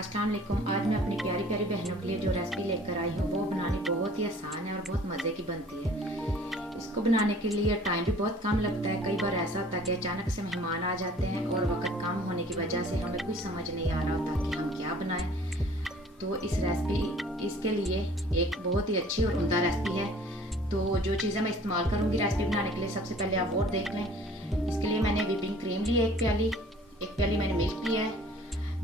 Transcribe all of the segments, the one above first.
अस्सलाम वालेकुम। आज मैं अपनी प्यारी प्यारी बहनों के लिए जो रेसिपी लेकर आई हूँ वो बनानी बहुत ही आसान है और बहुत मज़े की बनती है। इसको बनाने के लिए टाइम भी बहुत कम लगता है। कई बार ऐसा होता है कि अचानक से मेहमान आ जाते हैं और वक्त कम होने की वजह से हमें कुछ समझ नहीं आ रहा होता कि हम क्या बनाएं। तो इस रेसिपी इसके लिए एक बहुत ही अच्छी और उम्दा रेसिपी है। तो जो चीज़ें मैं इस्तेमाल करूँगी रेसिपी बनाने के लिए, सबसे पहले आप और देख लें। इसके लिए मैंने व्हिपिंग क्रीम ली है एक प्याली मैंने मिल्क लिया है,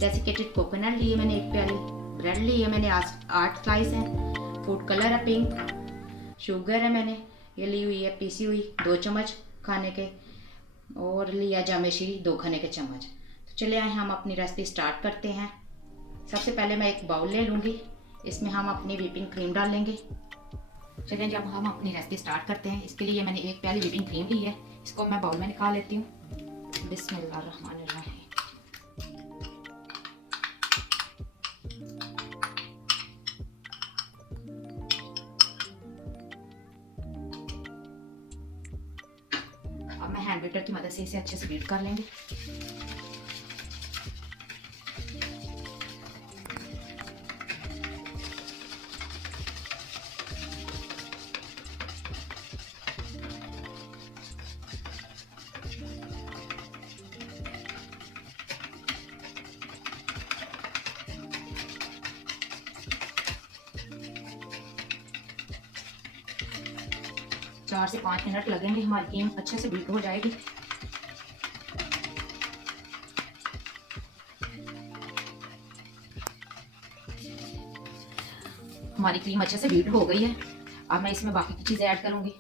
डेसिकेटेड कोकोनट लिए मैंने एक प्याली, ब्रेड ली है मैंने 8 स्लाइस हैं, फूड कलर है पिंक, शुगर है मैंने ये ली हुई है पीसी हुई 2 चम्मच खाने के, और लिया जामेश्री 2 खाने के चम्मच। तो चले आए हम अपनी रेसिपी स्टार्ट करते हैं। सबसे पहले मैं एक बाउल ले लूँगी, इसमें हम अपनी व्हिपिंग क्रीम डाल लेंगे। चलिए जब हम अपनी रेसिपी स्टार्ट करते हैं। इसके लिए मैंने एक प्याली व्हिपिंग क्रीम ली है, इसको मैं बाउल में निकाल लेती हूँ। बिस्मिल्लाहिर्रहमानिर्रहीम। अब मैं हैंड बीटर की मदद से इसे अच्छे से बीट कर लेंगे। चार से 5 मिनट लगेंगे, हमारी क्रीम अच्छे से बीट हो जाएगी। हमारी क्रीम अच्छे से बीट हो गई है। अब मैं इसमें बाकी की चीज़ें ऐड करूंगी।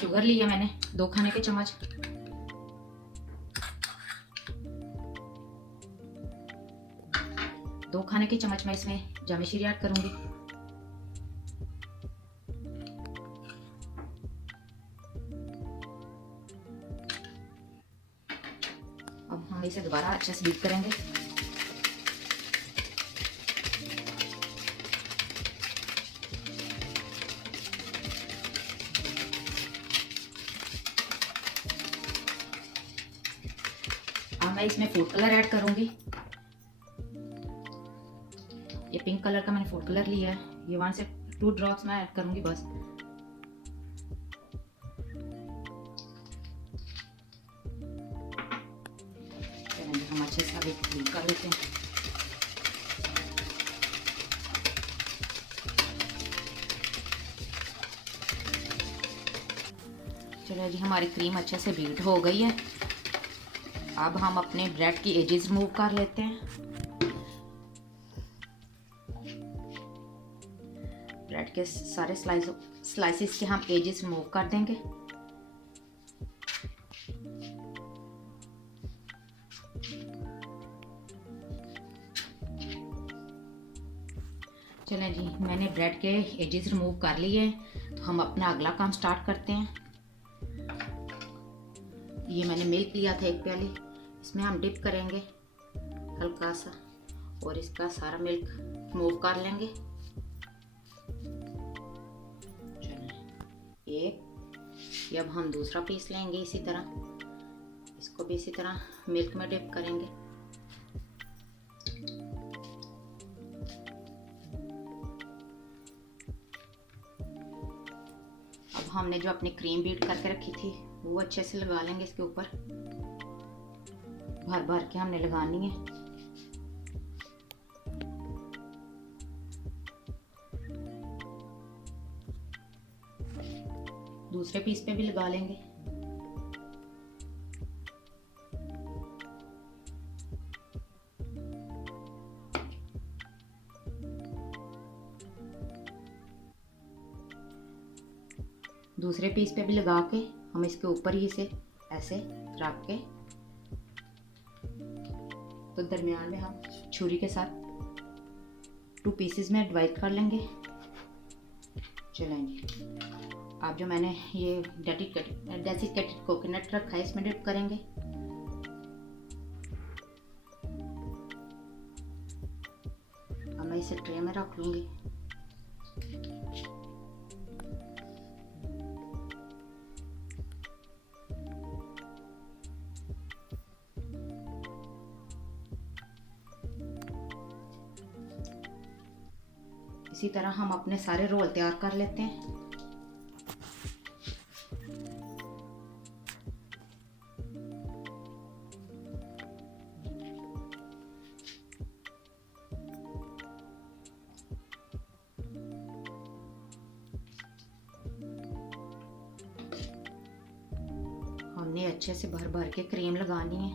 शुगर ली है मैंने 2 खाने के चम्मच, दो खाने के चम्मच मैं इसमें जामेश्री ऐड करूंगी। अब हम इसे दोबारा अच्छे से बीट करेंगे। अब मैं इसमें फूड कलर ऐड करूंगी। ये पिंक कलर का मैंने फूड कलर लिया है, ये 1 से 2 ड्रॉप्स मैं ऐड करूंगी बस। हम अच्छे से अभी बीट कर लेते हैं। चलो जी, हमारी क्रीम अच्छे से बीट हो गई है। अब हम अपने ब्रेड की एजेस रिमूव कर लेते हैं। ब्रेड के सारे स्लाइसेस के हम एजेस रिमूव कर देंगे। चलें जी, मैंने ब्रेड के एजेस रिमूव कर लिए हैं। तो हम अपना अगला काम स्टार्ट करते हैं। ये मैंने मिल्क लिया था 1 प्याली, इसमें हम डिप करेंगे हल्का सा और इसका सारा मिल्क रिमूव कर लेंगे। एक, अब हम दूसरा पीस लेंगे इसी तरह, इसको भी इसी तरह मिल्क में डिप करेंगे। अब हमने जो अपनी क्रीम बीट करके रखी थी वो अच्छे से लगा लेंगे इसके ऊपर, भर भर के हमने लगानी है। दूसरे पीस पे भी लगा लेंगे। दूसरे पीस पे भी लगा के हम इसके ऊपर ही इसे ऐसे रख के, तो दरमियान में हम छुरी के साथ 2 पीसेस में डिवाइड कर लेंगे। चलेंगे, अब जो मैंने ये डेसिकेटेड कोकोनट रखा है इसमें डिप करेंगे। अब मैं इसे ट्रे में रख लूँगी। इसी तरह हम अपने सारे रोल तैयार कर लेते हैं। हमने अच्छे से भर भर के क्रीम लगानी है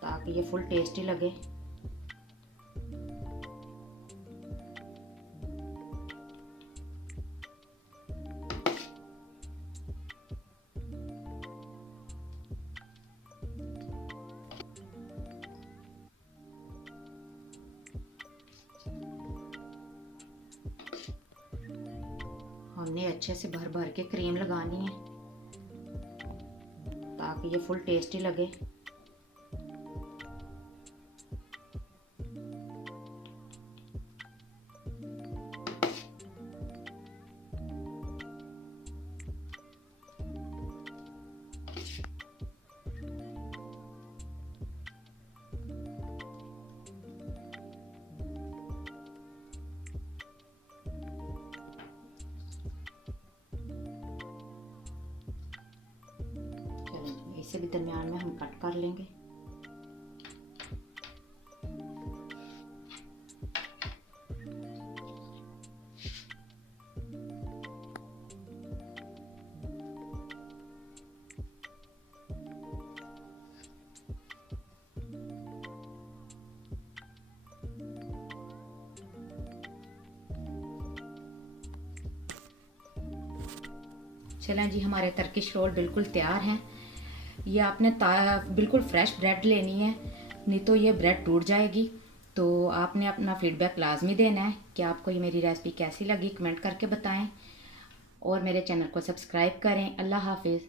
ताकि ये फुल टेस्टी लगे। हमने अच्छे से भर भर के क्रीम लगानी है ताकि ये फुल टेस्टी लगे। इसे भी दरमियान में हम कट कर लेंगे। चलें जी, हमारे टर्किश रोल बिल्कुल तैयार हैं। ये आपने बिल्कुल फ्रेश ब्रेड लेनी है, नहीं तो ये ब्रेड टूट जाएगी। तो आपने अपना फीडबैक लाजमी देना है कि आपको ये मेरी रेसिपी कैसी लगी, कमेंट करके बताएं और मेरे चैनल को सब्सक्राइब करें। अल्लाह हाफिज़।